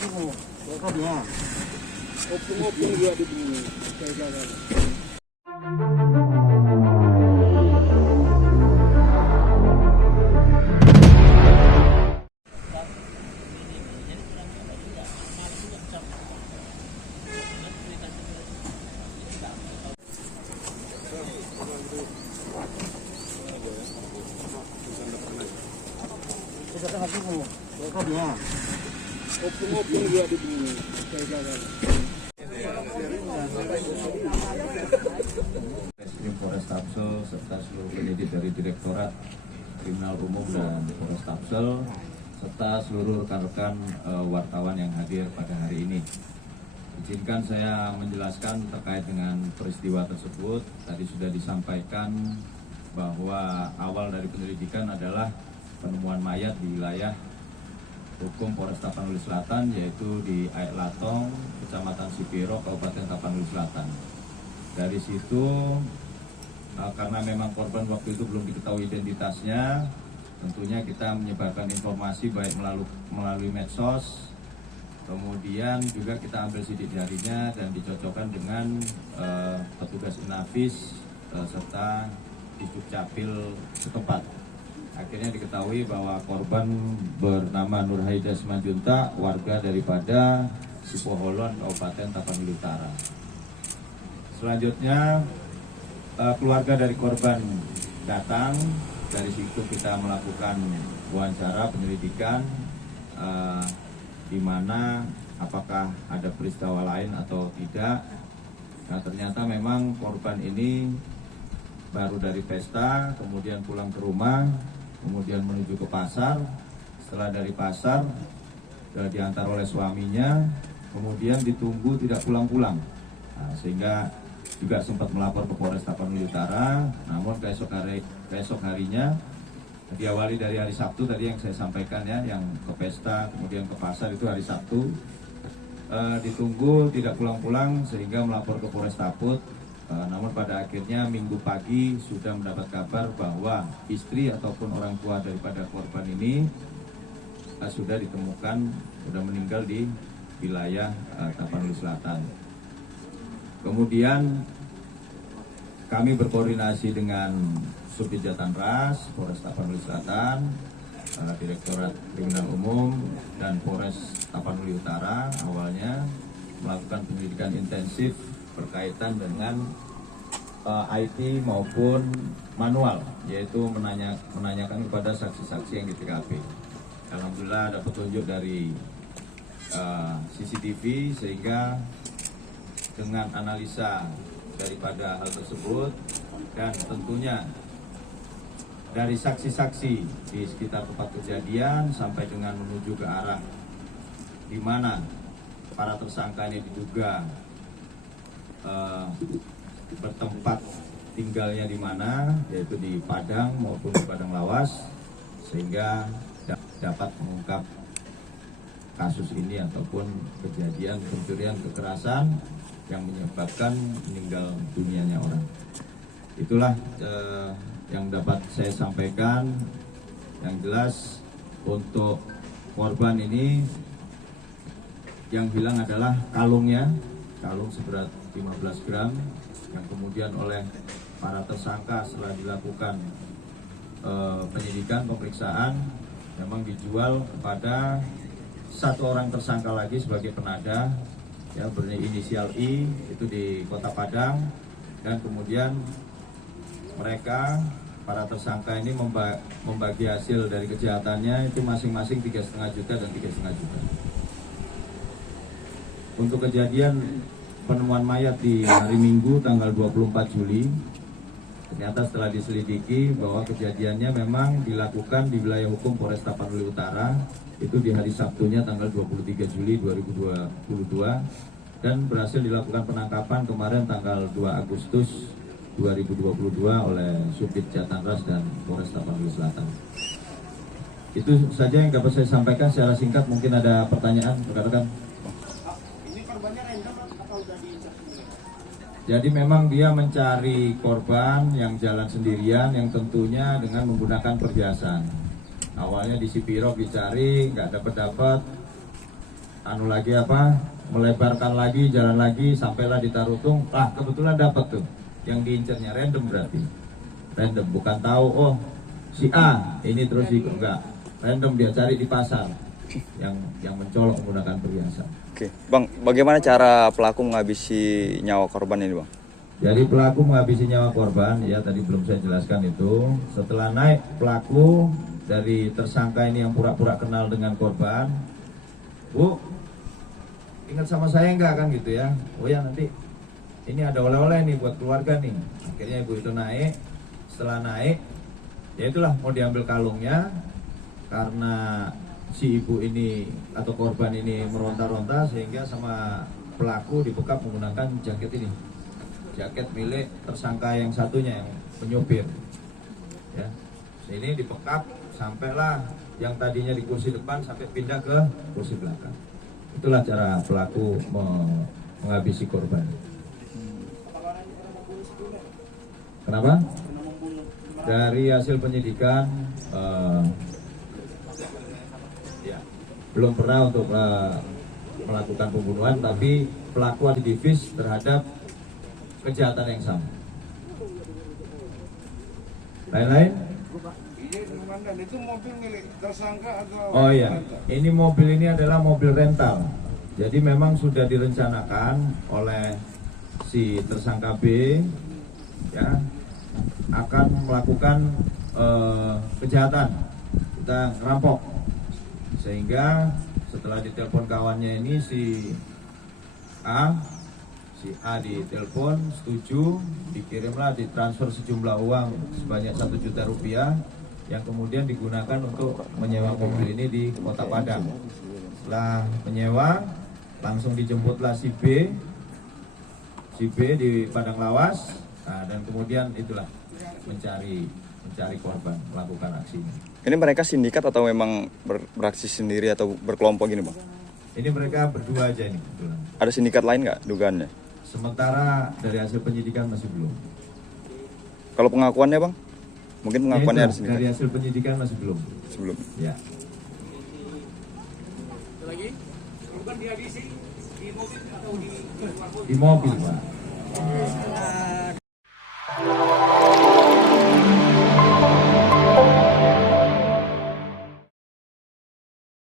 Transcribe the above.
Opung juga di sini. Saya jaga. Opung juga di sini. Saya jaga. Polres Tapsel serta seluruh penyidik dari Direktorat Kriminal Umum dan Polres Tapsel serta seluruh rekan-rekan wartawan yang hadir pada hari ini. Izinkan saya menjelaskan terkait dengan peristiwa tersebut. Tadi sudah disampaikan bahwa awal dari penyelidikan adalah penemuan mayat di wilayah hukum Polres Tapanuli Selatan, yaitu di Aek Latong, Kecamatan Sipiro, Kabupaten Tapanuli Selatan. Dari situ, karena memang korban waktu itu belum diketahui identitasnya, tentunya kita menyebarkan informasi baik melalui medsos, kemudian juga kita ambil sidik jarinya dan dicocokkan dengan petugas Inafis serta Disub Capil setempat. Akhirnya diketahui bahwa korban bernama Nur Haida Simanjuntak, warga daripada Sipoholon, Kabupaten Tapanuli Utara. Selanjutnya keluarga dari korban datang, dari situ kita melakukan wawancara penyelidikan di mana apakah ada peristiwa lain atau tidak. Nah, ternyata memang korban ini baru dari pesta, kemudian pulang ke rumah, kemudian menuju ke pasar. Setelah dari pasar diantar oleh suaminya, kemudian ditunggu tidak pulang-pulang. Nah, sehingga juga sempat melapor ke Polres Tapanuli Utara, namun keesok harinya diawali dari hari Sabtu tadi yang saya sampaikan ya, yang ke pesta kemudian ke pasar itu hari Sabtu, ditunggu tidak pulang-pulang sehingga melapor ke Polres Taput. Namun pada akhirnya Minggu pagi sudah mendapat kabar bahwa istri ataupun orang tua daripada korban ini sudah ditemukan, sudah meninggal di wilayah Tapanuli Selatan. Kemudian kami berkoordinasi dengan Subdit Jatanras, Polres Tapanuli Selatan, Direktorat Kriminal Umum, dan Polres Tapanuli Utara awalnya melakukan penyelidikan intensif berkaitan dengan IT maupun manual, yaitu menanyakan kepada saksi-saksi yang di TKP. Alhamdulillah ada petunjuk dari CCTV, sehingga dengan analisa daripada hal tersebut dan tentunya dari saksi-saksi di sekitar tempat kejadian sampai dengan menuju ke arah di mana para tersangka ini diduga bertempat tinggalnya di mana, yaitu di Padang maupun di Padang Lawas, sehingga dapat mengungkap kasus ini ataupun kejadian pencurian kekerasan yang menyebabkan meninggal dunianya orang. Itulah yang dapat saya sampaikan. Yang jelas untuk korban ini yang hilang adalah kalungnya, kalung seberat 15 gram yang kemudian oleh para tersangka setelah dilakukan penyidikan pemeriksaan memang dijual kepada satu orang tersangka lagi sebagai penada, ya, berinisial I, itu di Kota Padang, dan kemudian mereka para tersangka ini membagi hasil dari kejahatannya itu masing-masing 3,5 juta dan 3,5 juta. Untuk kejadian penemuan mayat di hari Minggu tanggal 24 Juli, ternyata setelah diselidiki bahwa kejadiannya memang dilakukan di wilayah hukum Polres Tapanuli Utara, itu di hari Sabtunya tanggal 23 Juli 2022, dan berhasil dilakukan penangkapan kemarin tanggal 2 Agustus 2022 oleh Subdit Jatanras dan Polres Tapanuli Selatan. Itu saja yang dapat saya sampaikan secara singkat. Mungkin ada pertanyaan rekan-rekan. Jadi memang dia mencari korban yang jalan sendirian, yang tentunya dengan menggunakan perhiasan. Awalnya di Sipiro dicari, nggak dapat. melebarkan lagi, jalan lagi, sampailah di Tarutung. Kebetulan dapat tuh yang diincernya, random berarti. Random, bukan tahu oh si A ini terus ikut, enggak. Random, dia cari di pasar yang mencolok menggunakan perhiasan. Oke, Bang, bagaimana cara pelaku menghabisi nyawa korban ini, Bang? Jadi pelaku menghabisi nyawa korban, ya tadi belum saya jelaskan itu. Setelah naik pelaku dari tersangka ini yang pura-pura kenal dengan korban, Bu, ingat sama saya enggak kan gitu ya? Oh ya, nanti ini ada oleh-oleh nih buat keluarga nih. Akhirnya ibu itu naik. Setelah naik, ya itulah mau diambil kalungnya, karena si ibu ini atau korban ini meronta-ronta sehingga sama pelaku dibekap menggunakan jaket ini, jaket milik tersangka yang satunya, yang penyopir. Ya, ini dibekap sampailah yang tadinya di kursi depan sampai pindah ke kursi belakang. Itulah cara pelaku menghabisi korban. Kenapa? Dari hasil penyidikan ya, belum pernah untuk melakukan pembunuhan, tapi pelaku residivis terhadap kejahatan yang sama. Lain-lain? Itu mobil milik tersangka atau? Oh iya, ini mobil ini adalah mobil rental. Jadi memang sudah direncanakan oleh si tersangka B, ya, akan melakukan kejahatan. Kita ngerampok. Sehingga setelah ditelepon kawannya ini si A ditelepon setuju, dikirimlah, ditransfer sejumlah uang sebanyak 1 juta rupiah yang kemudian digunakan untuk menyewa mobil ini di Kota Padang. Setelah menyewa, langsung dijemputlah si B di Padang Lawas. Nah, dan kemudian itulah mencari korban, melakukan aksi ini. Ini mereka sindikat atau memang beraksi sendiri atau berkelompok gini, Bang? Ini mereka berdua aja ini. Kebetulan. Ada sindikat lain nggak dugaannya? Sementara dari hasil penyidikan masih belum. Kalau pengakuannya, Bang? Mungkin pengakuannya ada sindikat? Dari hasil penyidikan masih belum. Sebelum. Ya. Lagi? Korban dihabisi di mobil atau di luar mobil? Di mobil, Pak.